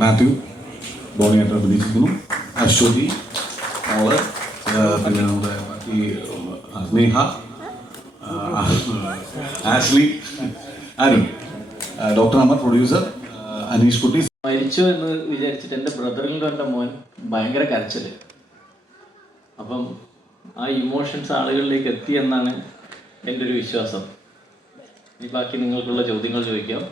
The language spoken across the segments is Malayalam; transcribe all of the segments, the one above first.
മാത്യു ബോണിയായിട്ട് പ്രതീക്ഷിക്കുന്നു. അശ്വതി മോള്, പിന്നെ നമ്മുടെ ഈ Sneha, Ashley, Arun, doctor Amar, producer Aneesh കുട്ടി. മരിച്ചു എന്ന് വിചാരിച്ചിട്ട് എൻ്റെ ബ്രദറിൻ്റെ എൻ്റെ മോൻ ഭയങ്കര കരച്ചിൽ. അപ്പം ആ ഇമോഷൻസ് ആളുകളിലേക്ക് എത്തി എന്നാണ് എൻ്റെ ഒരു വിശ്വാസം. ഇനി ബാക്കി നിങ്ങൾക്കുള്ള ചോദ്യങ്ങൾ ചോദിക്കാം.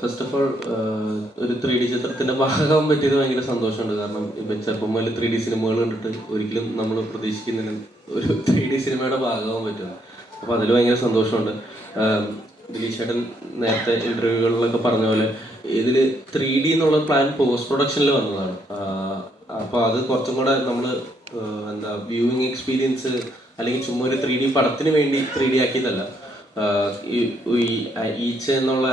ഫസ്റ്റ് ഓഫ് ഓൾ ഒരു 3D ചിത്രത്തിൻ്റെ ഭാഗമാകാൻ പറ്റിയത് ഭയങ്കര സന്തോഷമുണ്ട്. കാരണം ഇപ്പം ചെറുപ്പം മുതൽ 3D സിനിമകൾ കണ്ടിട്ട് ഒരിക്കലും നമ്മൾ പ്രതീക്ഷിക്കുന്നില്ല ഒരു 3D സിനിമയുടെ ഭാഗമാകാൻ പറ്റുന്നത്. അപ്പോൾ അതിൽ ഭയങ്കര സന്തോഷമുണ്ട്. ദിലീഷേട്ടൻ നേരത്തെ ഇൻ്റർവ്യൂകളിലൊക്കെ പറഞ്ഞ പോലെ ഇതിൽ 3D എന്നുള്ള പ്ലാൻ പോസ്റ്റ് പ്രൊഡക്ഷനിൽ വന്നതാണ്. അപ്പോൾ അത് കുറച്ചും കൂടെ നമ്മൾ എന്താ വ്യൂയിങ് എക്സ്പീരിയൻസ് അല്ലെങ്കിൽ ചുമ്മാ ഒരു 3D പടത്തിന് വേണ്ടി 3D ആക്കിയതല്ല. ഈച്ച എന്നുള്ള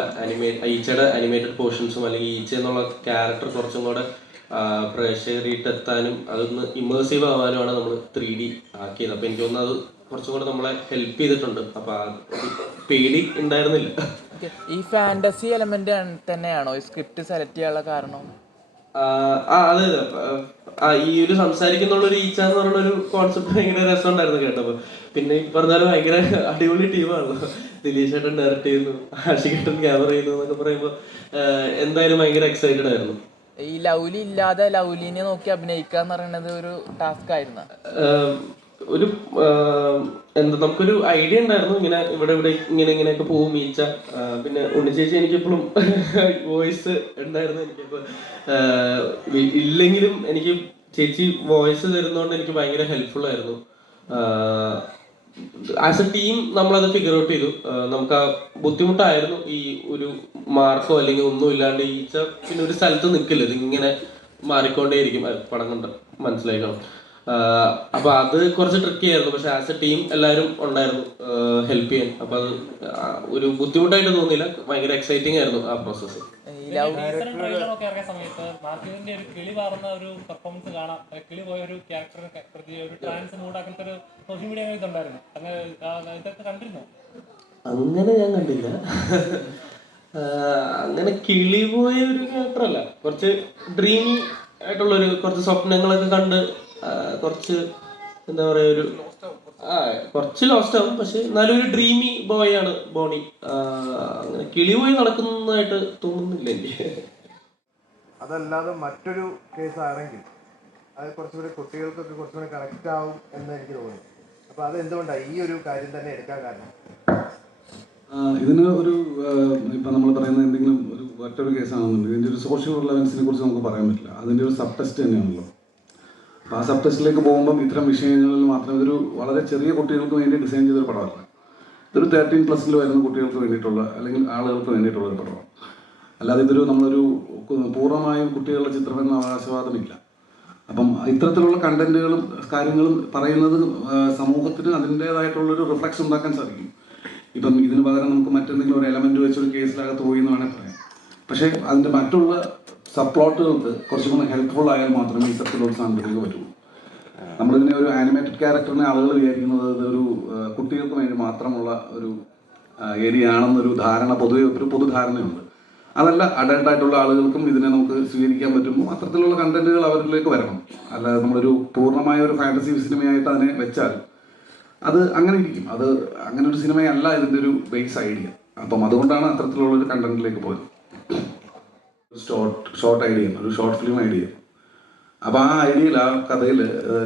ഈച്ചയുടെ അനിമേറ്റഡ് പോർഷൻസും അല്ലെങ്കിൽ ഈച്ച എന്നുള്ള ക്യാരക്ടർ കുറച്ചും കൂടെ പ്രേക്ഷകരിട്ട് എത്താനും അതൊന്ന് ഇമേഴ്സീവ് ആവാനുമാണ് നമ്മൾ 3D ആക്കിയത്. അപ്പോൾ എനിക്ക് തോന്നുന്നത് അത് കുറച്ചും കൂടെ നമ്മളെ ഹെൽപ്പ് ചെയ്തിട്ടുണ്ട്. അപ്പോൾ പേടി ഉണ്ടായിരുന്നില്ല. ഈ ഫാന്റസി എലമെന്റ് തന്നെയാണോ ഈ സ്ക്രിപ്റ്റ് സെലക്ട് ചെയ്യാനുള്ള കാരണം? അതെ ഈ ഒരു സംസാരിക്കുന്നുള്ളൊരു ഈച്ച എന്ന് പറയുന്ന ഒരു കോൺസെപ്റ്റ് ഭയങ്കര രസമുണ്ടായിരുന്നു കേട്ടപ്പോൾ. പിന്നെ പറഞ്ഞാലും ഭയങ്കര അടിപൊളി ടീമാണല്ലോ. ദിലീഷേട്ടൻ ഡയറക്റ്റ് ചെയ്യുന്നു, ആഷികേട്ടൻ ക്യാമറ ചെയ്യുന്നു എന്നൊക്കെ പറയുമ്പോൾ എന്തായാലും ഭയങ്കര എക്സൈറ്റഡ് ആയിരുന്നു. ഈ ലൗലി ഇല്ലാതെ ലൗലിനെ നോക്കി അഭിനയിക്കുക എന്ന് പറയുന്നത് ഒരു ടാസ്ക് ആയിരുന്നു. ഒരു എന്താ നമുക്കൊരു ഐഡിയ ഉണ്ടായിരുന്നു, ഇങ്ങനെ ഇവിടെ ഇങ്ങനെയൊക്കെ പോവും ഈച്ച. പിന്നെ ഉണ്ണിച്ചേച്ചി എനിക്കിപ്പോഴും വോയിസ് ഉണ്ടായിരുന്നു. എനിക്കിപ്പോൾ ഇല്ലെങ്കിലും എനിക്ക് ചേച്ചി വോയിസ് തരുന്നതുകൊണ്ട് എനിക്ക് ഭയങ്കര ഹെൽപ്ഫുൾ ആയിരുന്നു. ആസ് എ ടീം നമ്മളത് ഫിഗർ ഔട്ട് ചെയ്തു. നമുക്ക് ആ ബുദ്ധിമുട്ടായിരുന്നു ഈ ഒരു മാർക്കോ അല്ലെങ്കിൽ ഒന്നും ഇല്ലാണ്ട് ഈച്ച പിന്നെ ഒരു സ്ഥലത്ത് നിൽക്കില്ല, ഇതിങ്ങനെ മാറിക്കൊണ്ടേയിരിക്കും. പടം കണ്ട് മനസ്സിലാക്കണം. അപ്പൊ അത് കുറച്ച് ട്രിക്കി ആയിരുന്നു. പക്ഷെ ആസ് എ ടീം എല്ലാവരും ഉണ്ടായിരുന്നു ഹെൽപ്പ് ചെയ്യാൻ. അപ്പൊ അത് ഒരു ബുദ്ധിമുട്ടായിട്ട് തോന്നിയില്ല, ഭയങ്കര എക്സൈറ്റിംഗ് ആയിരുന്നു ആ പ്രോസസ്സ്. അങ്ങനെ ഞാൻ കണ്ടില്ല. അങ്ങനെ കിളി പോയ ഒരു ക്യാരക്ടർ അല്ല, കുറച്ച് ഡ്രീമി ആയിട്ടുള്ളൊരു കുറച്ച് സ്വപ്നങ്ങളൊക്കെ കണ്ട് കുറച്ച് എന്താ പറയാ ഒരു കുറച്ച് ലോസ്റ്റ് ആവും. പക്ഷെ എന്നാലും ഒരു ഡ്രീമി ബോയ് ആണ് ബോണി. അങ്ങനെ കിളി പോയി നടക്കുന്നതായിട്ട് തോന്നുന്നില്ല എനിക്ക്. അതല്ലാതെ മറ്റൊരു കേസ് ആണെങ്കിൽ അത് കുറച്ചുകൂടി കുട്ടികൾക്കൊക്കെ കുറച്ചുകൂടി കണക്റ്റ് ആവും എന്ന് എനിക്ക് തോന്നി. അപ്പോൾ അതെന്തുകൊണ്ടാണ് ഈ ഒരു കാര്യം തന്നെ എടുക്കാൻ കാരണം? ഇതിന് ഒരു ഇപ്പം നമ്മൾ പറയുന്ന എന്തെങ്കിലും ഒരു മറ്റൊരു കേസാണെന്നുണ്ടെങ്കിൽ ഇതിൻ്റെ ഒരു സോഷ്യൽ റിലവൻസിനെ കുറിച്ച് നമുക്ക് പറയാൻ പറ്റില്ല. അതിൻ്റെ ഒരു സബ് ടെസ്റ്റ് തന്നെയാണല്ലോ. അപ്പോൾ ആ സബ് ടെസ്റ്റിലേക്ക് പോകുമ്പം ഇത്തരം വിഷയങ്ങളിൽ മാത്രം ഇതൊരു വളരെ ചെറിയ കുട്ടികൾക്ക് വേണ്ടി ഡിസൈൻ ചെയ്തൊരു പടമല്ല. ഇതൊരു 13+ വരുന്ന കുട്ടികൾക്ക് വേണ്ടിയിട്ടുള്ള അല്ലെങ്കിൽ ആളുകൾക്ക് വേണ്ടിയിട്ടുള്ള ഒരു പടമാണ്. അല്ലാതെ ഇതൊരു നമ്മളൊരു പൂർണ്ണമായും കുട്ടികളുടെ ചിത്രമെന്ന അവകാശവാദമില്ല. അപ്പം ഇത്തരത്തിലുള്ള കണ്ടന്റുകളും കാര്യങ്ങളും പറയുന്നത് സമൂഹത്തിന് അതിൻ്റേതായിട്ടുള്ളൊരു റിഫ്ലക്ഷൻ ഉണ്ടാക്കാൻ സാധിക്കും. ഇപ്പം ഇതിന് പകരം നമുക്ക് മറ്റെന്തെങ്കിലും ഒരു എലമെന്റ് വെച്ചൊരു കേസിലകത്ത് പോയി എന്ന് വേണമെങ്കിൽ പറയാം. പക്ഷേ അതിൻ്റെ മറ്റുള്ള സബ് പ്ലോട്ടുകൾക്ക് കുറച്ചും കൂടെ ഹെൽപ്ഫുൾ ആയാൽ മാത്രമേ ഇത്തരത്തിലുള്ള സാധനത്തിലേക്ക് പറ്റുള്ളൂ. നമ്മളിതിനെ ഒരു ആനിമേറ്റഡ് ക്യാരക്ടറിനെ ആളുകൾ വിചാരിക്കുന്നത് ഇതൊരു കുട്ടികൾക്ക് വേണ്ടി മാത്രമുള്ള ഒരു ഏരിയ ആണെന്നൊരു ധാരണ, ഒരു പൊതുധാരണയുണ്ട്. അതല്ല, അഡൾട്ടായിട്ടുള്ള ആളുകൾക്കും ഇതിനെ നമുക്ക് സ്വീകരിക്കാൻ പറ്റുമ്പോൾ അത്തരത്തിലുള്ള കണ്ടന്റുകൾ അവരിലേക്ക് വരണം. അല്ലാതെ നമ്മളൊരു പൂർണ്ണമായ ഒരു ഫാന്റസി സിനിമയായിട്ട് അതിനെ വെച്ചാൽ അത് അങ്ങനെ ഇരിക്കും. അത് അങ്ങനെ ഒരു സിനിമയല്ല ഇതിൻ്റെ ഒരു ബേസ് ഐഡിയ. അപ്പം അതുകൊണ്ടാണ് അത്തരത്തിലുള്ളൊരു കണ്ടന്റിലേക്ക് പോയത്. ഷോർട്ട് ഐഡിയ, ഒരു ഷോർട്ട് ഫിലിം ഐഡിയ. അപ്പോൾ ആ ഐഡിയയിൽ, ആ കഥയിൽ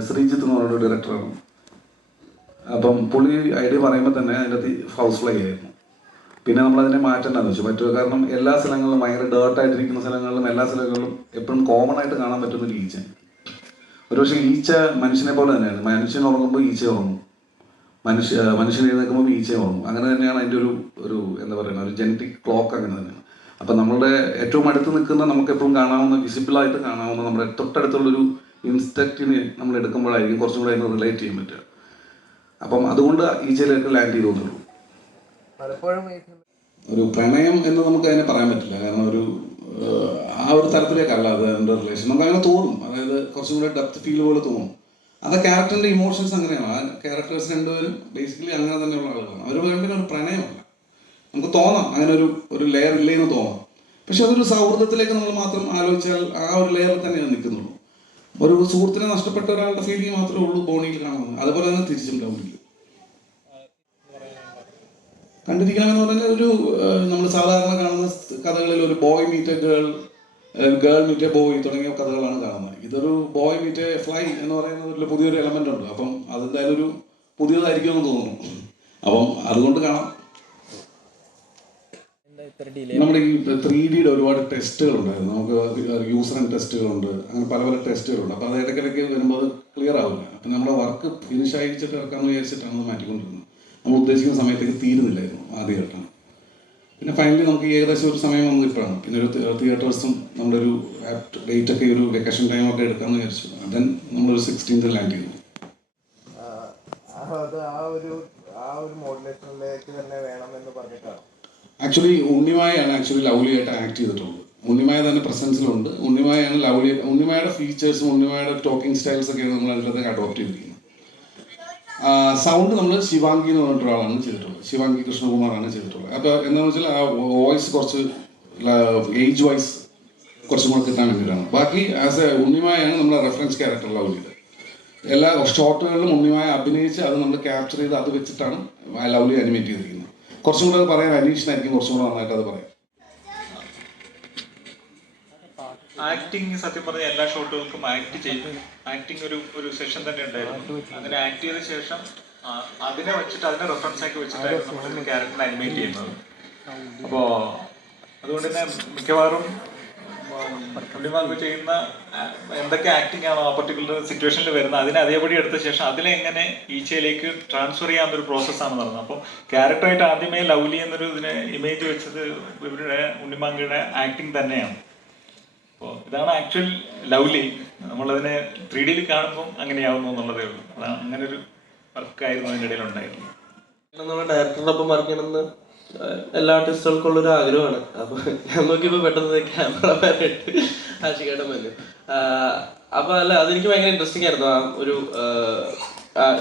ശ്രീജിത്ത് എന്ന് പറഞ്ഞൊരു ഡയറക്ടറാണ്. അപ്പം പുള്ളി ഐഡിയ പറയുമ്പോൾ തന്നെ അതിൻ്റെ ഹൗസ് ഫ്ലൈ ആയിരുന്നു. പിന്നെ നമ്മളതിനെ മാറ്റേണ്ടതെന്ന് വെച്ചു പറ്റുക. കാരണം എല്ലാ സ്ഥലങ്ങളിലും ഭയങ്കര ഡേർട്ടായിട്ടിരിക്കുന്ന സ്ഥലങ്ങളിലും എല്ലാ സ്ഥലങ്ങളിലും എപ്പോഴും കോമൺ ആയിട്ട് കാണാൻ പറ്റുന്നൊരു ഈച്ച. ഒരുപക്ഷെ ഈച്ച മനുഷ്യനെ പോലെ തന്നെയാണ്. മനുഷ്യൻ ഉറങ്ങുമ്പോൾ ഈച്ച ഉറങ്ങും, മനുഷ്യൻ എഴുന്നേൽക്കുമ്പോൾ ഈച്ച ഉറങ്ങും. അങ്ങനെ തന്നെയാണ് അതിൻ്റെ ഒരു എന്താ പറയുക, ഒരു ജനറ്റിക് ക്ലോക്ക് അങ്ങനെ തന്നെയാണ്. അപ്പം നമ്മളുടെ ഏറ്റവും അടുത്ത് നിൽക്കുന്ന, നമുക്ക് എപ്പോഴും കാണാവുന്ന, വിസിബിളായിട്ട് കാണാവുന്ന നമ്മുടെ തൊട്ടടുത്തുള്ളൊരു ഇൻസ്റ്റക്റ്റിന് നമ്മൾ എടുക്കുമ്പോഴായിരിക്കും കുറച്ചും കൂടെ അതിന് റിലേറ്റ് ചെയ്യാൻ പറ്റുക. അപ്പം അതുകൊണ്ട് ഈച്ചയിലേക്ക് ലാൻഡ് ചെയ്തു തോന്നുള്ളൂ. ഒരു പ്രണയം എന്ന് നമുക്ക് അതിനെ പറയാൻ പറ്റില്ല. കാരണം ഒരു ആ ഒരു തരത്തിലേക്കല്ല അത് എൻ്റെ റിലേഷൻ. നമുക്ക് അങ്ങനെ തോന്നും. അതായത് കുറച്ചും കൂടെ ഡെപ്ത് ഫീൽ പോലെ തോന്നും. അത് ക്യാരക്ടറിൻ്റെ ഇമോഷൻസ് അങ്ങനെയാണ്. ആ ക്യാരക്ടേഴ്സ് രണ്ടുപേരും ബേസിക്കലി അങ്ങനെ തന്നെയുള്ള ആളുകളാണ്. അവർ പറയുമ്പോൾ ഒരു പ്രണയമല്ല, നമുക്ക് തോന്നാം അങ്ങനെ ഒരു ലെയർ ഇല്ലേ എന്ന് തോന്നാം. പക്ഷെ അതൊരു സൗഹൃദത്തിലേക്ക് നമ്മൾ മാത്രം ആലോചിച്ചാൽ ആ ഒരു ലെയറിൽ തന്നെയാണ് നിൽക്കുന്നുള്ളൂ. ഒരു സുഹൃത്തിനെ നഷ്ടപ്പെട്ട ഒരാളുടെ ഫീലിംഗ് മാത്രമേ ഉള്ളൂ ബോണിയിൽ കാണുന്നത്. അതുപോലെ തന്നെ തിരിച്ചും ലൗലിയിൽ കണ്ടിരിക്കണമെന്ന് പറഞ്ഞാൽ നമ്മൾ സാധാരണ കാണുന്ന കഥകളിൽ ഒരു boy meet a girl, girl meet a boy തുടങ്ങിയ കഥകളാണ് കാണുന്നത്. ഇതൊരു ബോയ് മീറ്റ് എ ഫ്ലൈ എന്ന് പറയുന്നതിൽ പുതിയൊരു എലമെന്റ് ഉണ്ട്. അപ്പം അതെന്തായാലും ഒരു പുതിയതായിരിക്കും എന്ന് തോന്നുന്നു. അപ്പം അതുകൊണ്ട് കാണാം. നമ്മുടെ ഈ 3Dയുടെ ഒരുപാട് ടെസ്റ്റുകളുണ്ടായിരുന്നു. നമുക്ക് യൂസർ ആൻഡ് ടെസ്റ്റുകളുണ്ട്, അങ്ങനെ പല പല ടെസ്റ്റുകളുണ്ട്. അപ്പോൾ അത് ഇടയ്ക്കിടയ്ക്ക് വരുമ്പോൾ അത് ക്ലിയർ ആവില്ല. അപ്പം നമ്മുടെ വർക്ക് ഫിനിഷ് അയച്ചിട്ട് ഇറക്കാമെന്ന് വിചാരിച്ചിട്ടാണ് അത് മാറ്റിക്കൊണ്ടിരുന്നത്. നമ്മൾ ഉദ്ദേശിക്കുന്ന സമയത്തേക്ക് തീരുന്നില്ലായിരുന്നു ആദ്യമായിട്ടാണ്. പിന്നെ ഫൈനലി നമുക്ക് ഏകദേശം ഒരു സമയം വന്നത് ഇപ്പോഴാണ്. പിന്നെ ഒരു തിയേറ്റേഴ്സും നമ്മളൊരു ഡേറ്റ് ഒക്കെ ഒരു വെക്കേഷൻ ടൈമൊക്കെ എടുക്കാമെന്ന് വിചാരിച്ചു. ദെൻ നമ്മളൊരു 16th ലാൻഡ് ചെയ്തു. അത് ആ ഒരു മോഡുലേഷനിലേക്ക് തന്നെ വേണമെന്ന് പറഞ്ഞിട്ടാണ്. ആക്ച്വലി ഉണ്ണിമായാണ് ലവ്ലിയായിട്ട് ആക്ട് ചെയ്തിട്ടുള്ളത്. ഉണ്ണിമായ തന്നെ പ്രസൻസിലുണ്ട്. ഉണ്ണിമായാണ് ഉണ്ണിമായുടെ ഫീച്ചേഴ്സും ഉണ്ണിമായുടെ ടോക്കിംഗ് സ്റ്റൈൽസ് ഒക്കെയാണ് നമ്മൾ അതിനകത്ത് അഡോപ്റ്റ് ചെയ്തിരിക്കുന്നത്. സൗണ്ട് നമ്മൾ ശിവാംഗി എന്ന് പറഞ്ഞിട്ട് ഒരാളാണ് ചെയ്തിട്ടുള്ളത്. ശിവാംഗി കൃഷ്ണകുമാറാണ് ചെയ്തിട്ടുള്ളത്. അപ്പോൾ എന്താണെന്ന് വെച്ചാൽ ആ വോയിസ് കുറച്ച് ഏജ് വൈസ് കുറച്ചും കൂടെ കിട്ടാൻ വേണ്ടിയിട്ടാണ്. ബാക്കി ആസ് എ ഉണ്ണിമായാണ് നമ്മുടെ റെഫറൻസ് ക്യാരക്ടർ ലവ്ലിയുടെ എല്ലാ ഷോട്ടുകളിലും ഉണ്ണിമായ അഭിനയിച്ച് അത് നമ്മൾ ക്യാപ്ചർ ചെയ്ത് അത് വെച്ചിട്ടാണ് ലവ്ലി അനിമേറ്റ് ചെയ്തിരിക്കുന്നത്. കുറച്ചും കൂടെ അത് പറയാൻ അനീഷിനായിരിക്കും കുറച്ചും കൂടെ നന്നായിട്ട് അത് പറയാം. ആക്ടിങ് സത്യം പറഞ്ഞ എല്ലാ ഷോട്ടുകൾക്കും ആക്ടിങ് ഒരു സെഷൻ തന്നെ ഉണ്ടായിരുന്നു. അങ്ങനെ ആക്ട് ചെയ്ത ശേഷം അതിനെ വെച്ചിട്ട് അതിനെ റെഫറൻസ് ആക്കി വെച്ചിട്ടായിരുന്നു നമ്മൾ ക്യാരക്ടറിനെ അനിമേറ്റ് ചെയ്യുന്നത്. അപ്പോൾ അതുകൊണ്ട് തന്നെ മിക്കവാറും പുള്ളിമാർക്ക് ചെയ്യുന്ന എന്തൊക്കെ ആക്ടിങ് ആണോ ആ പർട്ടിക്കുലർ സിറ്റുവേഷനിൽ വരുന്നത് അതിനെ അതേപടി എടുത്ത ശേഷം അതിനെ എങ്ങനെ ഈച്ചയിലേക്ക് ട്രാൻസ്ഫർ ചെയ്യാവുന്നൊരു പ്രോസസ്സാണ് നടന്നത്. അപ്പം ക്യാരക്ടറായിട്ട് ആദ്യമേ ലവ്ലി എന്നൊരു ഇതിനെ ഇമേജ് വെച്ചത് ഇവരുടെ ഉണ്ണിമാങ്കയുടെ ആക്ടിങ് തന്നെയാണ്. അപ്പോൾ ഇതാണ് ആക്ച്വൽ ലവ്ലി. നമ്മളതിനെ 3Dയിൽ കാണുമ്പം അങ്ങനെയാവുന്നു എന്നുള്ളതേ ഉള്ളൂ. അതാണ് അങ്ങനെ ഒരു വർക്കായിരുന്നു അതിൻ്റെ ഇടയിൽ ഉണ്ടായിരുന്നത്. ഡയറക്ടറുടെ ഒപ്പം വർക്ക് ചെയ്യണമെന്ന് എല്ലാ ആർട്ടിസ്റ്റുകൾക്കുള്ളൊരു ആഗ്രഹമാണ്. അപ്പോൾ ഞാൻ നോക്കിയപ്പോൾ പെട്ടെന്ന് ക്യാമറമാനായിട്ട് ആശികേട്ടൻ വന്നു. അപ്പോൾ അല്ല, അതെനിക്ക് ഭയങ്കര ഇൻട്രസ്റ്റിംഗ് ആയിരുന്നു. ആ ഒരു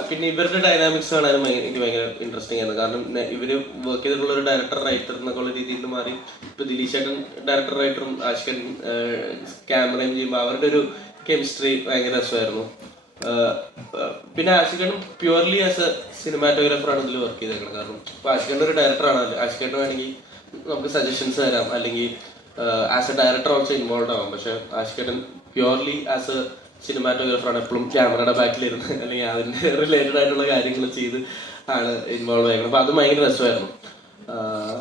പിന്നെ ഇവരുടെ ഡൈനാമിക്സ് കാണാനും എനിക്ക് ഭയങ്കര ഇൻട്രസ്റ്റിംഗ് ആയിരുന്നു. കാരണം ഇവർ വർക്ക് ചെയ്തിട്ടുള്ള ഒരു ഡയറക്ടർ റൈറ്റർ എന്നൊക്കെ ഉള്ള രീതിയിൽ മാറി ഇപ്പോൾ ദിലീഷേട്ടൻ ഡയറക്ടർ റൈറ്ററും ആശികൻ ക്യാമറയും ചെയ്യുമ്പോൾ അവരുടെ ഒരു കെമിസ്ട്രി ഭയങ്കര രസമായിരുന്നു. പിന്നെ ആശികനും പ്യുവർലി ആസ് എ സിനിമാറ്റോഗ്രാഫറാണ് ഇതിൽ വർക്ക് ചെയ്തേക്കുന്നത്. കാരണം ഇപ്പോൾ ആശികേട്ടൻ ഒരു ഡയറക്ടറാണ്. ആശികേട്ടൻ വേണമെങ്കിൽ നമുക്ക് സജഷൻസ് തരാം, അല്ലെങ്കിൽ as A director also involve ആവാം. പക്ഷെ ആശികേട്ടൻ പ്യുവർലി ആസ് എ സിനിമാറ്റോഗ്രാഫറാണ്. എപ്പോഴും ക്യാമറയുടെ ബാക്കിലിരുന്ന് അല്ലെങ്കിൽ അതിൻ്റെ റിലേറ്റഡ് ആയിട്ടുള്ള കാര്യങ്ങൾ ചെയ്ത് ആണ് ഇൻവോൾവ് ആയിരിക്കുന്നത്. അപ്പോൾ അത് ഭയങ്കര രസമായിരുന്നു.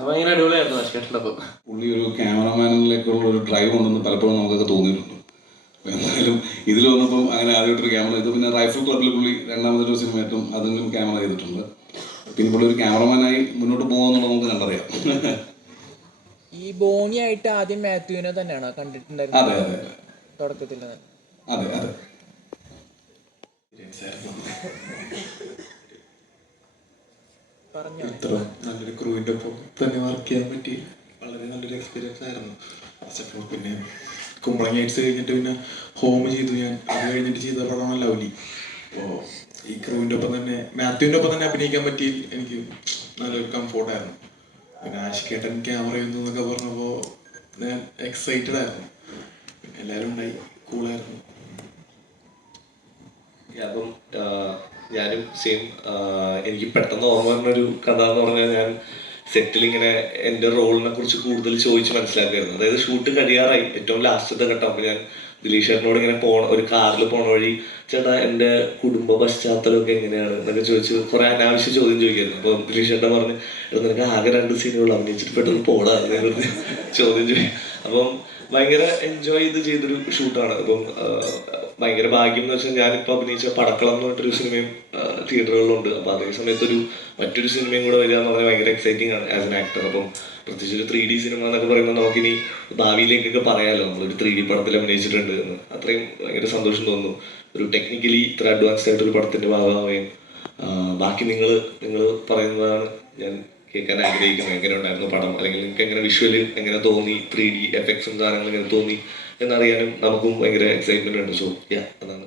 ഭയങ്കര അടിപൊളിയായിരുന്നു ആശികേട്ടൻ്റെ ഒപ്പം. പുള്ളി ഒരു ക്യാമറമാനിലേക്കുള്ള ഒരു ഡ്രൈവ് ഉണ്ടെന്ന് പലപ്പോഴും നമുക്കൊക്കെ തോന്നിയിട്ടുണ്ട്. എന്തായാലും ഇതിൽ വന്നപ്പം അങ്ങനെ ആദ്യമായിട്ടൊരു ക്യാമറ ചെയ്തു. പിന്നെ റൈഫിൾ ക്ലബ്ബിൽ പുള്ളി രണ്ടാമതൊരു സിനിമയായിട്ടും അതിനും ക്യാമറ ചെയ്തിട്ടുണ്ട്. പിന്നെ പുള്ളി ഒരു ക്യാമറമാനായി മുന്നോട്ട് പോകുമെന്നുള്ളത് നമുക്ക് കണ്ടറിയാം. ഈ ബോണിയായിട്ട് ആദ്യം മാത്യുവിനെ തന്നെയാണോ കണ്ടിട്ടുണ്ടായിരുന്നത്? അതെ അതെ തുടക്കത്തിൽ അതെ അതെ ഇത്ര നല്ലൊരു ക്രൂവിൻ്റെ ഒപ്പം തന്നെ വർക്ക് ചെയ്യാൻ പറ്റി വളരെ നല്ലൊരു എക്സ്പീരിയൻസ് ആയിരുന്നു. പിന്നെ കുമ്പളങ്ങ ഹൈറ്റ്സ് കഴിഞ്ഞിട്ട് പിന്നെ ഹോം ചെയ്തു ഞാൻ. അത് കഴിഞ്ഞിട്ട് ചെയ്ത പടമാണ് ലവ്ലി. അപ്പോൾ ഈ ക്രൂവിൻ്റെ ഒപ്പം തന്നെ മാത്യുവിൻ്റെ ഒപ്പം തന്നെ അഭിനയിക്കാൻ പറ്റി എനിക്ക് നല്ലൊരു കംഫോർട്ടായിരുന്നു. പിന്നെ ആശികേട്ടൻ ക്യാമറ ചെയ്യുന്നു എന്നൊക്കെ പറഞ്ഞപ്പോൾ ഞാൻ എക്സൈറ്റഡ് ആയിരുന്നു. പിന്നെ എല്ലാവരും ഉണ്ടായി, കൂളായിരുന്നു. അപ്പം ഞാനും സെയിം. എനിക്ക് പെട്ടെന്ന് ഓർമ്മ വരുന്നൊരു കഥ എന്ന് പറഞ്ഞാൽ, ഞാൻ സെറ്റിൽ ഇങ്ങനെ എൻ്റെ റോളിനെ കുറിച്ച് കൂടുതൽ ചോദിച്ച് മനസ്സിലാക്കുമായിരുന്നു. അതായത് ഷൂട്ട് കഴിയാറായി, ഏറ്റവും ലാസ്റ്റത്തെ ഘട്ടം. അപ്പോൾ ഞാൻ ദിലീഷേട്ടനോട് ഇങ്ങനെ ഒരു കാറിൽ പോണ വഴി, ചേട്ടാ എൻ്റെ കുടുംബ പശ്ചാത്തലമൊക്കെ എങ്ങനെയാണ് എന്നൊക്കെ ചോദിച്ച് കുറേ അനാവശ്യ ചോദ്യം ചോദിക്കായിരുന്നു. അപ്പോൾ ദിലീഷേട്ടൻ പറഞ്ഞ്, നിനക്ക് ആകെ 2 സീനുകൾ അഭിനയിച്ചിട്ട് പെട്ടെന്ന് പോടാ എന്നൊരു ചോദ്യം ചോദിക്കും. അപ്പം ഭയങ്കര എൻജോയ് ചെയ്തൊരു ഷൂട്ടാണ്. അപ്പം ഭയങ്കര ഭാഗ്യം എന്ന് വെച്ചാൽ ഞാനിപ്പോൾ അഭിനയിച്ച പടക്കളം എന്ന് പറഞ്ഞിട്ടൊരു സിനിമയും തിയേറ്ററുകളിലുണ്ട്. അപ്പോൾ അതേ സമയത്തൊരു മറ്റൊരു സിനിമയും കൂടെ വരിക എന്ന് പറഞ്ഞാൽ ഭയങ്കര എക്സൈറ്റിംഗ് ആണ് ആസ് എൻ ആക്ടർ. അപ്പം പ്രത്യേകിച്ച് ഒരു 3D സിനിമ എന്നൊക്കെ പറയുമ്പോൾ നമുക്കിനി ഭാവിയിലേക്കൊക്കെ പറയാമല്ലോ നമ്മളൊരു 3D പടത്തിൽ അഭിനയിച്ചിട്ടുണ്ട് എന്ന്. അത്രയും ഭയങ്കര സന്തോഷം തോന്നുന്നു ഒരു ടെക്നിക്കലി ഇത്ര അഡ്വാൻസ്ഡ് ആയിട്ടൊരു പടത്തിൻ്റെ ഭാഗമാവുകയും. ബാക്കി നിങ്ങൾ പറയുന്നതാണ് ഞാൻ കേൾക്കാൻ ആഗ്രഹിക്കുന്നത്. എങ്ങനെ ഉണ്ടായിരുന്നു പടം, അല്ലെങ്കിൽ നിങ്ങൾക്ക് എങ്ങനെ വിഷ്വല് എങ്ങനെ തോന്നി, 3D എഫക്ട്സും സാധനങ്ങൾ എങ്ങനെ തോന്നി എന്നറിയാനും നമുക്കും ഭയങ്കര എക്സൈറ്റ്മെന്റ് ഉണ്ട്. സോ അതാണ്.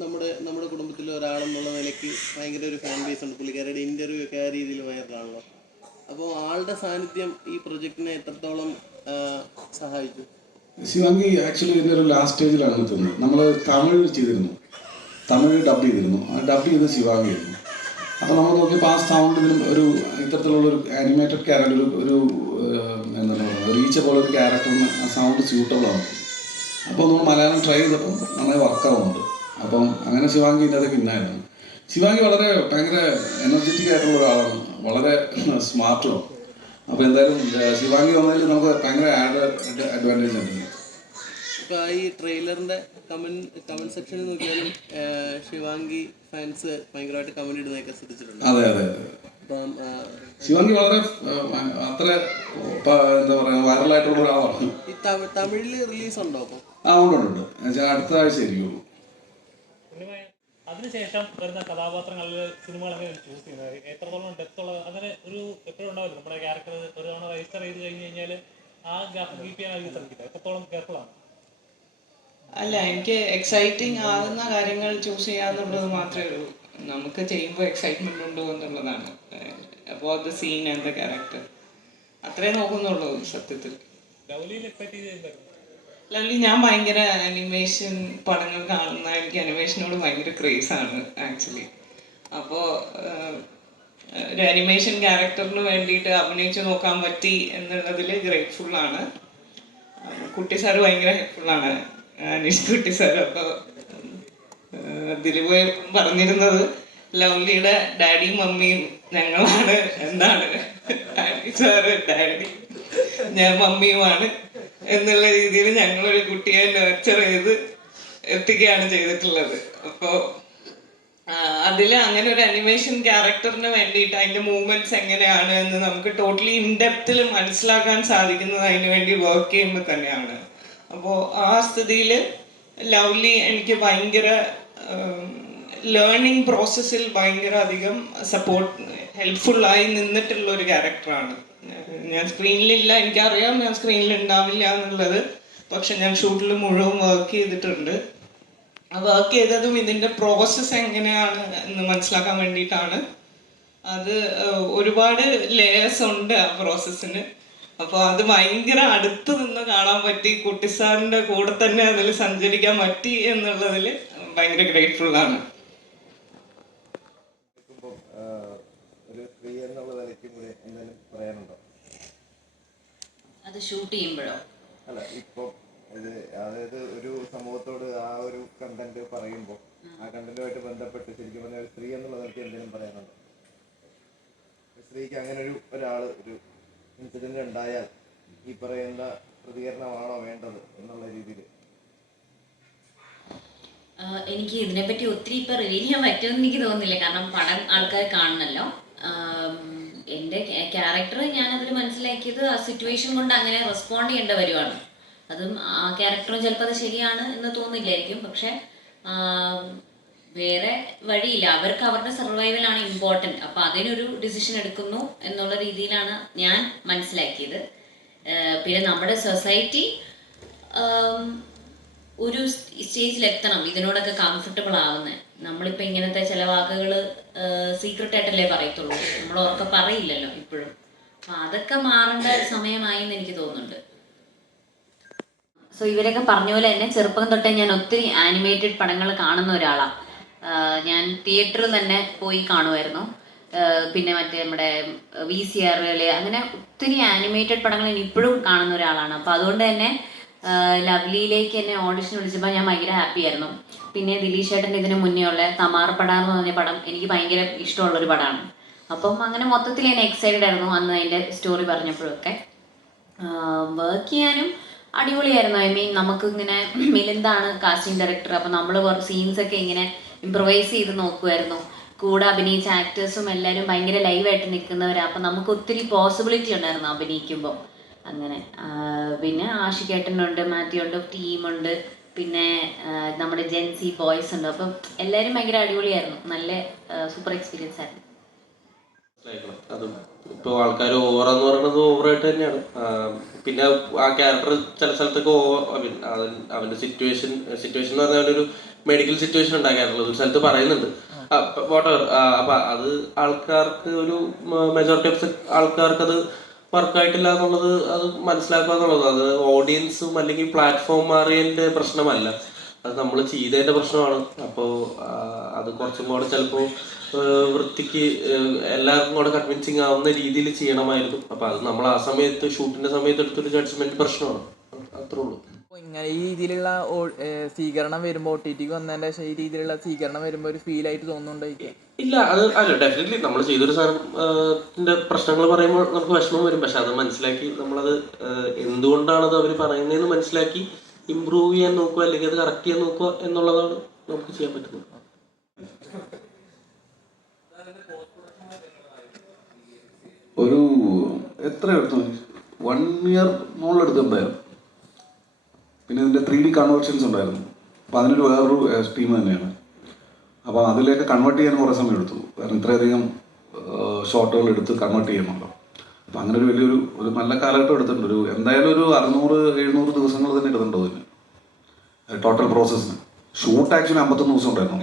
നമ്മുടെ കുടുംബത്തിലെ ഒരാളെന്നുള്ള നിലയ്ക്ക് ഭയങ്കര ഒരു ഫാൻ ബേസ് ഉണ്ട്. പുള്ളിക്കാരുടെ ഇൻ്റർവ്യൂ ഒക്കെ ആ രീതിയിൽ വൈറലാണല്ലോ. അപ്പോൾ ആളുടെ സാന്നിധ്യം ഈ പ്രൊജക്റ്റിനെ എത്രത്തോളം സഹായിച്ചു? ശിവാംഗി ആക്ച്വലി ഇതിൻ്റെ ഒരു ലാസ്റ്റ് സ്റ്റേജിലാണ് എത്തുന്നത്. നമ്മൾ തമിഴ് ചെയ്തിരുന്നു, തമിഴ് ഡബ് ചെയ്തിരുന്നു. ആ ഡബ് ചെയ്ത് ശിവാംഗി ആയിരുന്നു. അപ്പോൾ നമ്മൾ നോക്കിയപ്പോൾ ആ സൗണ്ടിനും ഒരു ഇത്തരത്തിലുള്ളൊരു ആനിമേറ്റഡ് ക്യാരക്ടർ, ഒരു എന്താണ് പറയുക, ഒരു ഈച്ച പോലെ ഒരു ക്യാരക്ടറിന് ആ സൗണ്ട് സ്യൂട്ടബിളാണ്. അപ്പോൾ നമ്മൾ മലയാളം ട്രൈ ചെയ്തപ്പോൾ നന്നായി വർക്കാവുന്നുണ്ട്. അപ്പം അങ്ങനെ ശിവാംഗി ഇതിനകത്ത് പിന്നായിരുന്നു. ശിവാംഗി വളരെ ഭയങ്കര എനർജറ്റിക് ആയിട്ടുള്ള ഒരാളാണ്, വളരെ സ്മാർട്ടും. അപ്പോൾ എന്തായാലും ശിവാംഗി വന്നതിൽ നമുക്ക് ഭയങ്കര അഡ്വാൻറ്റേജ് ഉണ്ട്. ഇപ്പോൾ ഈ ട്രെയിലറിൻ്റെ കമൻറ്റ് സെക്ഷനിൽ നോക്കിയാലും ശിവാംഗി ഫാൻസ് ഭയങ്കരമായിട്ട് കമൻറ്റ് ഇടുന്നതൊക്കെ ശ്രദ്ധിച്ചിട്ടുണ്ട്. അതെ അതെ അതെ. അപ്പം ശിവാംഗി വളരെ അത്ര എന്താ പറയുക വൈറലായിട്ടുള്ള ഒരാളാണ്. ഈ തമിഴിൽ റിലീസ് ഉണ്ടോ അപ്പോൾ? ഉണ്ട്. അടുത്ത ആഴ്ച ആയിരിക്കുള്ളൂ. അതിനുശേഷം വരുന്ന കഥാപാത്രങ്ങളിൽ സിനിമകൾ എങ്ങനെ ചൂസ് ചെയ്യുന്നത്, എത്രത്തോളം ഡെപ്ത് ഉള്ള അങ്ങനെ ഒരു എപ്പോഴും ഉണ്ടാവില്ല. നമ്മുടെ ക്യാരക്ടർ ഒരു തവണ രജിസ്റ്റർ ചെയ്ത് കഴിഞ്ഞ് കഴിഞ്ഞാൽ ആ ഗ്യാപ്പ് കീപ്പ് ചെയ്യാനായിരിക്കും ശ്രമിക്കുന്നത്. എത്രത്തോളം കെയർഫുള്ളാണ്? അല്ല, എനിക്ക് എക്സൈറ്റിംഗ് ആകുന്ന കാര്യങ്ങൾ ചൂസ് ചെയ്യാന്നുള്ളത് മാത്രമേ ഉള്ളൂ. നമുക്ക് ചെയ്യുമ്പോൾ എക്സൈറ്റ്മെന്റ് ഉണ്ടോ എന്നുള്ളതാണ്. About the scene and the character അത്രേ നോക്കുന്നുള്ളൂ സത്യത്തിൽ. ലവ്ലി, ഞാൻ ഭയങ്കര അനിമേഷൻ പടങ്ങൾ കാണുന്ന, എനിക്ക് അനിമേഷനോട് ഭയങ്കര ക്രേസാണ് ആക്ച്വലി. അപ്പോൾ ഒരു അനിമേഷൻ ക്യാരക്ടറിന് വേണ്ടിയിട്ട് അഭിനയിച്ച് നോക്കാൻ പറ്റി എന്നുള്ളതിൽ ഗ്രേറ്റ്ഫുള്ളാണ്. കുട്ടി സാറ് ഭയങ്കര ഹെൽപ്ഫുള്ളാണ്, അനീഷ് കുട്ടി സാർ. അപ്പോൾ ദിലീപ് പറഞ്ഞിരുന്നത് ലവ്ലിയുടെ ഡാഡിയും മമ്മിയും ഞങ്ങളാണ് എന്താണ്, അനീഷ് സാറ് ഡാഡി, ഞാൻ മമ്മിയുമാണ് എന്നുള്ള രീതിയിൽ ഞങ്ങളൊരു കുട്ടിയെ നർച്ചർ ചെയ്ത് എത്തിക്കുകയാണ് ചെയ്തിട്ടുള്ളത്. അപ്പോൾ അതിൽ അങ്ങനെ ഒരു അനിമേഷൻ ക്യാരക്ടറിന് വേണ്ടിയിട്ട് അതിൻ്റെ മൂവ്മെന്റ്സ് എങ്ങനെയാണ് എന്ന് നമുക്ക് ടോട്ടലി ഇൻഡെപ്തിൽ മനസ്സിലാക്കാൻ സാധിക്കുന്നത് അതിന് വേണ്ടി വർക്ക് ചെയ്യുമ്പോൾ തന്നെയാണ്. അപ്പോൾ ആ സ്ഥിതിയിൽ ലവ്ലി എനിക്ക് ഭയങ്കര ലേണിംഗ് പ്രോസസ്സിൽ ഭയങ്കര അധികം ഹെൽപ്ഫുള്ളായി നിന്നിട്ടുള്ള ഒരു ക്യാരക്ടറാണ്. ഞാൻ സ്ക്രീനിലില്ല, എനിക്കറിയാം ഞാൻ സ്ക്രീനിൽ ഉണ്ടാവില്ല എന്നുള്ളത്. പക്ഷെ ഞാൻ ഷൂട്ടിൽ മുഴുവൻ വർക്ക് ചെയ്തിട്ടുണ്ട്. ആ വർക്ക് ചെയ്തതും ഇതിൻ്റെ പ്രോസസ്സ് എങ്ങനെയാണ് എന്ന് മനസ്സിലാക്കാൻ വേണ്ടിയിട്ടാണ്. അത് ഒരുപാട് ലേയേഴ്സ് ഉണ്ട് ആ പ്രോസസ്സിന്. അപ്പോൾ അത് ഭയങ്കര അടുത്ത് നിന്ന് കാണാൻ പറ്റി, കുട്ടിസാറിൻ്റെ കൂടെ തന്നെ അതിൽ സഞ്ചരിക്കാൻ പറ്റി എന്നുള്ളതിൽ ഭയങ്കര ഗ്രേറ്റ്ഫുള്ളാണ്. ഒരു സ്ത്രീ എന്നുള്ള നിലയ്ക്ക് കൂടെ എന്തെങ്കിലും പറയാനുണ്ടോ? അത് ഷൂട്ട് ചെയ്യുമ്പോഴോ? അല്ല, ഇപ്പം ഇത് അതായത് ഒരു സമൂഹത്തോട് ആ ഒരു കണ്ടന്റ് പറയുമ്പോൾ ആ കണ്ടന്റുമായിട്ട് ബന്ധപ്പെട്ട് ശരിക്കും പറഞ്ഞാൽ ഒരു സ്ത്രീ എന്നുള്ള നിലയ്ക്ക് എന്തെങ്കിലും പറയാനുണ്ടോ? സ്ത്രീക്ക് അങ്ങനെ ഒരാൾ ഒരു ഇൻസിഡന്റ് ഉണ്ടായാൽ ഈ പറയുന്ന പ്രതികരണമാണോ വേണ്ടത് എന്നുള്ള രീതിയിൽ? എനിക്ക് ഇതിനെപ്പറ്റി ഒത്തിരി ഇപ്പം റിവീൽ ചെയ്യാൻ പറ്റുമെന്ന് എനിക്ക് തോന്നുന്നില്ല. കാരണം പടം ആൾക്കാർ കാണണമല്ലോ. എൻ്റെ ക്യാരക്ടർ ഞാനതിൽ മനസ്സിലാക്കിയത് ആ സിറ്റുവേഷൻ കൊണ്ട് അങ്ങനെ റെസ്പോണ്ട് ചെയ്യേണ്ട വരുവാണ്. അതും ആ ക്യാരക്ടറും ചിലപ്പോൾ അത് ശരിയാണ് എന്ന് തോന്നില്ലായിരിക്കും. പക്ഷെ വേറെ വഴിയില്ല, അവർക്ക് അവരുടെ സർവൈവലാണ് ഇമ്പോർട്ടൻറ്റ്. അപ്പോൾ അതിനൊരു ഡിസിഷൻ എടുക്കുന്നു എന്നുള്ള രീതിയിലാണ് ഞാൻ മനസ്സിലാക്കിയത്. പിന്നെ നമ്മുടെ സൊസൈറ്റി ഒരു സ്റ്റേജിലെത്തണം ഇതിനോടൊക്കെ കംഫർട്ടബിൾ ആവുന്നത്. നമ്മളിപ്പോൾ ഇങ്ങനത്തെ ചില വാക്കുകൾ സീക്രട്ടായിട്ടല്ലേ പറയത്തുള്ളൂ, നമ്മൾ ഉറക്കെ പറയില്ലല്ലോ ഇപ്പോഴും. അപ്പം അതൊക്കെ മാറേണ്ട സമയമായി എന്ന് എനിക്ക് തോന്നുന്നുണ്ട്. സോ ഇവരൊക്കെ പറഞ്ഞ പോലെ തന്നെ ചെറുപ്പം തൊട്ടേ ഞാൻ ഒത്തിരി ആനിമേറ്റഡ് പടങ്ങൾ കാണുന്ന ഒരാളാണ്. ഞാൻ തിയേറ്ററിൽ തന്നെ പോയി കാണുമായിരുന്നു. പിന്നെ മറ്റേ നമ്മുടെ VCR അങ്ങനെ ഒത്തിരി ആനിമേറ്റഡ് പടങ്ങൾ ഞാൻ ഇപ്പോഴും കാണുന്ന ഒരാളാണ്. അപ്പോൾ അതുകൊണ്ട് തന്നെ ലവ്ലിയിലേക്ക് എന്നെ ഓഡിഷൻ വിളിച്ചപ്പോൾ ഞാൻ ഭയങ്കര ഹാപ്പി ആയിരുന്നു. പിന്നെ ദിലീഷ് ചേട്ടൻ്റെ ഇതിന് മുന്നേ ഉള്ള തമാർപ്പട എന്ന് പറഞ്ഞ പടം എനിക്ക് ഭയങ്കര ഇഷ്ടമുള്ളൊരു പടമാണ്. അപ്പം അങ്ങനെ മൊത്തത്തിൽ ഞാൻ എക്സൈറ്റഡ് ആയിരുന്നു അന്ന് അതിൻ്റെ സ്റ്റോറി പറഞ്ഞപ്പോഴൊക്കെ. വർക്ക് ചെയ്യാനും അടിപൊളിയായിരുന്നു. ഐ മീൻ നമുക്ക് ഇങ്ങനെ മിലിന്ദാണ് കാസ്റ്റിംഗ് ഡയറക്ടർ. അപ്പോൾ നമ്മൾ സീൻസൊക്കെ ഇങ്ങനെ ഇംപ്രവൈസ് ചെയ്ത് നോക്കുമായിരുന്നു. കൂടെ അഭിനയിച്ച ആക്ടേഴ്സും എല്ലാവരും ഭയങ്കര ലൈവായിട്ട് നിൽക്കുന്നവരാണ്. അപ്പം നമുക്ക് ഒത്തിരി പോസിബിലിറ്റി ഉണ്ടായിരുന്നു അഭിനയിക്കുമ്പോൾ. അങ്ങനെ പിന്നെ ആഷിക്കേട്ടനുണ്ട്, മാത്യു ഉണ്ട്, ടീമുണ്ട്, പിന്നെ നമ്മുടെ ജെൻസി ബോയ്സ് ഉണ്ട്. അപ്പം എല്ലാവരും ഭയങ്കര അടിപൊളിയായിരുന്നു. നല്ല സൂപ്പർ എക്സ്പീരിയൻസ് ആയിരുന്നു. അതും ഇപ്പോൾ ആൾക്കാർ ഓവറാന്ന് പറയുന്നത് ഓവറായിട്ട് തന്നെയാണ്. പിന്നെ ആ ക്യാരക്ടർ ചില സ്ഥലത്തൊക്കെ അവൻ്റെ സിറ്റുവേഷൻ എന്ന് പറഞ്ഞാൽ ഒരു മെഡിക്കൽ സിറ്റുവേഷൻ ഉണ്ട് ആ ക്യാരക്ടർ ഒരു സ്ഥലത്ത് പറയുന്നുണ്ട്. വാട്ടെവർ. അപ്പം അത് ആൾക്കാർക്ക് ഒരു മെജോറിറ്റി ഓഫ് ആൾക്കാർക്ക് അത് വർക്കായിട്ടില്ല എന്നുള്ളത് അത് മനസ്സിലാക്കുക എന്നുള്ളത് അത് ഓഡിയൻസും അല്ലെങ്കിൽ പ്ലാറ്റ്ഫോം മാറിയതിൻ്റെ പ്രശ്നമല്ല, അത് നമ്മൾ ചെയ്തതിൻ്റെ പ്രശ്നമാണ്. അപ്പോൾ അത് കുറച്ചും കൂടെ ചിലപ്പോൾ വൃത്തിക്ക് എല്ലാവർക്കും കൂടെ കൺവിൻസിങ് ആവുന്ന രീതിയിൽ ചെയ്യണമായിരുന്നു. അപ്പോൾ അത് നമ്മൾ ആ സമയത്ത് ഷൂട്ടിൻ്റെ സമയത്ത് എടുത്തൊരു ജഡ്ജ്മെൻറ്റ് പ്രശ്നമാണ്, അത്രേ ഉള്ളൂ. ഇങ്ങനെ ഈ രീതിയിലുള്ള സ്വീകരണം വരുമ്പോൾ OTT വന്നതിൻ്റെ ശേഷം ഈ രീതിയിലുള്ള സ്വീകരണം വരുമ്പോൾ ഒരു ഫീൽ ആയിട്ട് തോന്നുന്നുണ്ടായിരിക്കും? ഇല്ല, അത് അല്ല, ഡെഫിനറ്റ്ലി നമ്മൾ ചെയ്തൊരു സാധനത്തിൻ്റെ പ്രശ്നങ്ങൾ പറയുമ്പോൾ നമുക്ക് വിഷമം വരും. പക്ഷെ അത് മനസ്സിലാക്കി നമ്മളത് എന്തുകൊണ്ടാണത് അവർ പറയുന്നതെന്ന് മനസ്സിലാക്കി ഇമ്പ്രൂവ് ചെയ്യാൻ നോക്കുക, അല്ലെങ്കിൽ അത് കറക്റ്റ് ചെയ്യാൻ നോക്കുക എന്നുള്ളതാണ് നമുക്ക് ചെയ്യാൻ പറ്റുന്നത്. ഒരു എത്ര എടുത്തു 1 year മുകളിലെടുത്തുണ്ടായിരുന്നു. പിന്നെ ഇതിൻ്റെ 3D കൺവേർഷൻസ് ഉണ്ടായിരുന്നു. അപ്പോൾ അതിനൊരു വേറൊരു ടീം തന്നെയാണ്. അപ്പോൾ അതിലേക്ക് കൺവേർട്ട് ചെയ്യാൻ കുറേ സമയം എടുത്തു. കാരണം ഇത്രയധികം ഷോട്ടുകൾ എടുത്ത് കൺവേർട്ട് ചെയ്യണമല്ലോ. അപ്പോൾ അങ്ങനെ ഒരു വലിയൊരു നല്ല കാലഘട്ടം എടുത്തിട്ടുണ്ട്. എന്തായാലും ഒരു 600-700 ദിവസങ്ങൾ തന്നെ എടുത്തിട്ടുണ്ട് അതിന് ടോട്ടൽ പ്രോസസ്സിന്. ഷൂട്ട് ആക്ച്വലി 51 ദിവസം ഉണ്ടായിരുന്നു.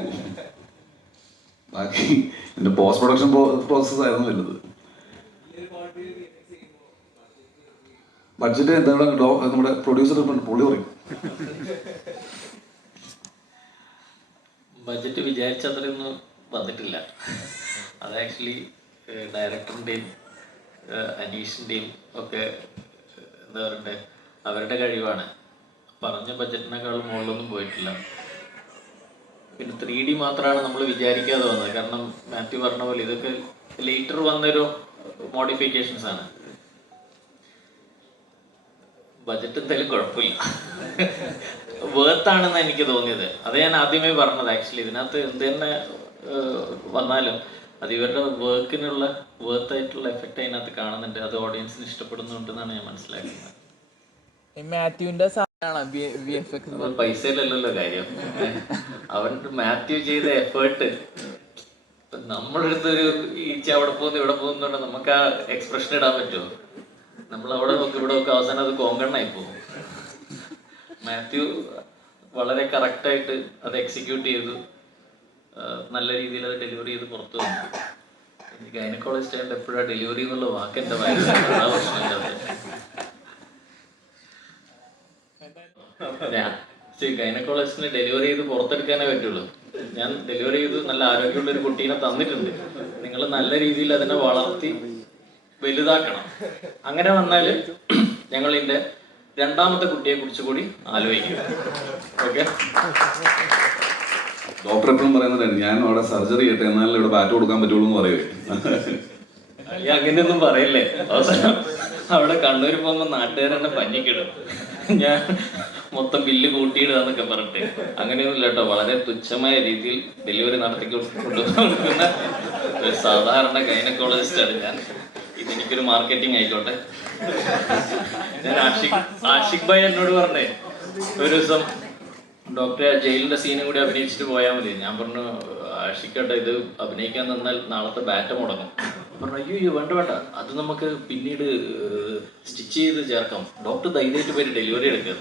ബാക്കി ഇതിൻ്റെ പോസ്റ്റ് പ്രൊഡക്ഷൻ പ്രോസസ്സായിരുന്നു വലുത്. ബഡ്ജറ്റ് എന്താണ് നമ്മുടെ പ്രൊഡ്യൂസർ പുള്ളി പറയും. ബഡ്ജറ്റ് വിചാരിച്ചത്രയൊന്നും വന്നിട്ടില്ല. അത് ആക്ച്വലി ഡയറക്ടറിൻ്റെയും അനീഷിൻ്റെയും ഒക്കെ എന്താ പറയണ്ടേ അവരുടെ കഴിവാണ്. പറഞ്ഞ ബഡ്ജറ്റിനേക്കാളും മുകളിലൊന്നും പോയിട്ടില്ല. പിന്നെ 3D മാത്രമാണ് നമ്മൾ വിചാരിക്കാതെ വന്നത്. കാരണം മാത്യു പറഞ്ഞ പോലെ ഇതൊക്കെ ലേറ്റർ വന്നൊരു മോഡിഫിക്കേഷൻസ് ആണ്. ബഡ്ജറ്റ് എന്തായാലും കുഴപ്പമില്ല, വേർത്താണെന്ന് എനിക്ക് തോന്നിയത്. അത് ഞാൻ ആദ്യമേ പറഞ്ഞത്. ആക്ച്വലി ഇതിനകത്ത് എന്ത് തന്നെ വന്നാലും അത് ഇവരുടെ വർക്കിനുള്ള വേർത്തായിട്ടുള്ള എഫക്റ്റ് അതിനകത്ത് കാണുന്നുണ്ട്. അത് ഓഡിയൻസിന് ഇഷ്ടപ്പെടുന്നുണ്ടെന്നാണ് ഞാൻ മനസ്സിലാക്കുന്നത്. മാത്യുവിന്റെ പൈസയിലല്ലല്ലോ കാര്യം. അവൻ മാത്യു ചെയ്ത എഫേർട്ട് നമ്മളെടുത്തൊരു ഈച്ച അവിടെ പോകുന്നു ഇവിടെ പോകുന്നുണ്ട് നമുക്ക് ആ എക്സ്പ്രഷൻ ഇടാൻ പറ്റുമോ? നമ്മൾ അവിടെ നോക്കി ഇവിടെ നോക്കി അവസാനം അത് കോങ്കണ്ണായി പോകും. മാത്യു വളരെ കറക്റ്റായിട്ട് അത് എക്സിക്യൂട്ട് ചെയ്തു, നല്ല രീതിയിൽ അത് ഡെലിവറി ചെയ്ത് പുറത്തു വന്നു. ഗൈനക്കോളജിസ്റ്റ് ആയിട്ട് എപ്പോഴാണ് ഡെലിവറി എന്നുള്ള വാക്ക് എൻ്റെ ആ പ്രശ്നമില്ല. ഗൈനക്കോളജിസ്റ്റിന് ഡെലിവറി ചെയ്ത് പുറത്തെടുക്കാനേ പറ്റുള്ളൂ. ഞാൻ ഡെലിവറി ചെയ്ത് നല്ല ആരോഗ്യമുള്ള ഒരു കുട്ടീനെ തന്നിട്ടുണ്ട്. നിങ്ങൾ നല്ല രീതിയിൽ അതിനെ വളർത്തി വലുതാക്കണം. അങ്ങനെ വന്നാൽ ഞങ്ങൾ ഇതിൻ്റെ രണ്ടാമത്തെ കുട്ടിയെ കുറിച്ച് കൂടി ആലോചിക്കും. ഓക്കെ. ഡോക്ടർ എപ്പോഴും പറയുന്നത് ഞാൻ അവിടെ സർജറി ചെയ്യട്ടെ എന്നാലും ഇവിടെ ബാറ്റ് കൊടുക്കാൻ പറ്റുള്ളൂ എന്ന് പറയുവേ. അങ്ങനെയൊന്നും പറയല്ലേ. അവസാനം അവിടെ കണ്ണൂർ പോകുമ്പോൾ നാട്ടുകാരെന്നെ പഞ്ഞിക്കിടും. ഞാൻ മൊത്തം ബില്ല് കൂട്ടിയിടുക എന്നൊക്കെ പറഞ്ഞിട്ട് അങ്ങനെയൊന്നുമില്ല കേട്ടോ. വളരെ തുച്ഛമായ രീതിയിൽ ഡെലിവറി നടത്തിക്കൊണ്ടുവന്ന ഒരു സാധാരണ ഗൈനക്കോളജിസ്റ്റാണ് ഞാൻ. ഇതെനിക്കൊരു മാർക്കറ്റിംഗ് ആയിക്കോട്ടെ. ഞാൻ ആഷിഖ് ഭായ് എന്നോട് പറഞ്ഞേ ഒരു ദിവസം ഡോക്ടറെ ജയിലിന്റെ സീനും കൂടി അഭിനയിച്ചിട്ട് പോയാൽ മതി. ഞാൻ പറഞ്ഞു ആഷിക്കട്ടെ ഇത് അഭിനയിക്കാൻ നിന്നാൽ നാളത്തെ ബാറ്റ് മുടങ്ങും. പറഞ്ഞു അയ്യോ വേണ്ട വേണ്ട, അത് നമുക്ക് പിന്നീട് സ്റ്റിച്ച് ചെയ്ത് ചേർക്കാം, ഡോക്ടർ ധൈര്യമായിട്ട് പോയിട്ട് ഡെലിവറി എടുക്കുക.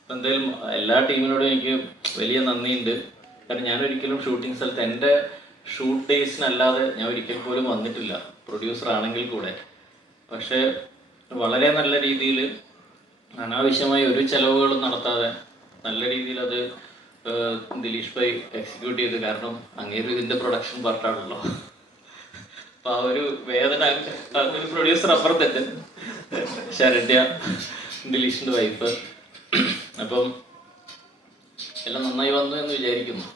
അപ്പം എന്തായാലും എല്ലാ ടീമിനോടും എനിക്ക് വലിയ നന്ദിയുണ്ട്. കാരണം ഞാനൊരിക്കലും ഷൂട്ടിംഗ് സ്ഥലത്ത് എൻ്റെ ഷൂട്ട് ഡേയ്സിനല്ലാതെ ഞാൻ ഒരിക്കൽ പോലും വന്നിട്ടില്ല, പ്രൊഡ്യൂസർ ആണെങ്കിൽ കൂടെ. പക്ഷേ വളരെ നല്ല രീതിയിൽ അനാവശ്യമായി ഒരു ചെലവുകളും നടത്താതെ നല്ല രീതിയിൽ അത് ദിലീഷ് ഭായ് എക്സിക്യൂട്ട് ചെയ്ത്. കാരണം അങ്ങേരും ഇതിൻ്റെ പ്രൊഡക്ഷൻ പാർട്ടാണല്ലോ. അപ്പം ആ ഒരു വേദന ഒരു പ്രൊഡ്യൂസർ അപ്പുറത്തുണ്ട്, ശരണ്യ ദിലീഷിൻ്റെ വൈഫ്. അപ്പം എല്ലാം നന്നായി വന്നു എന്ന് വിചാരിക്കുന്നു.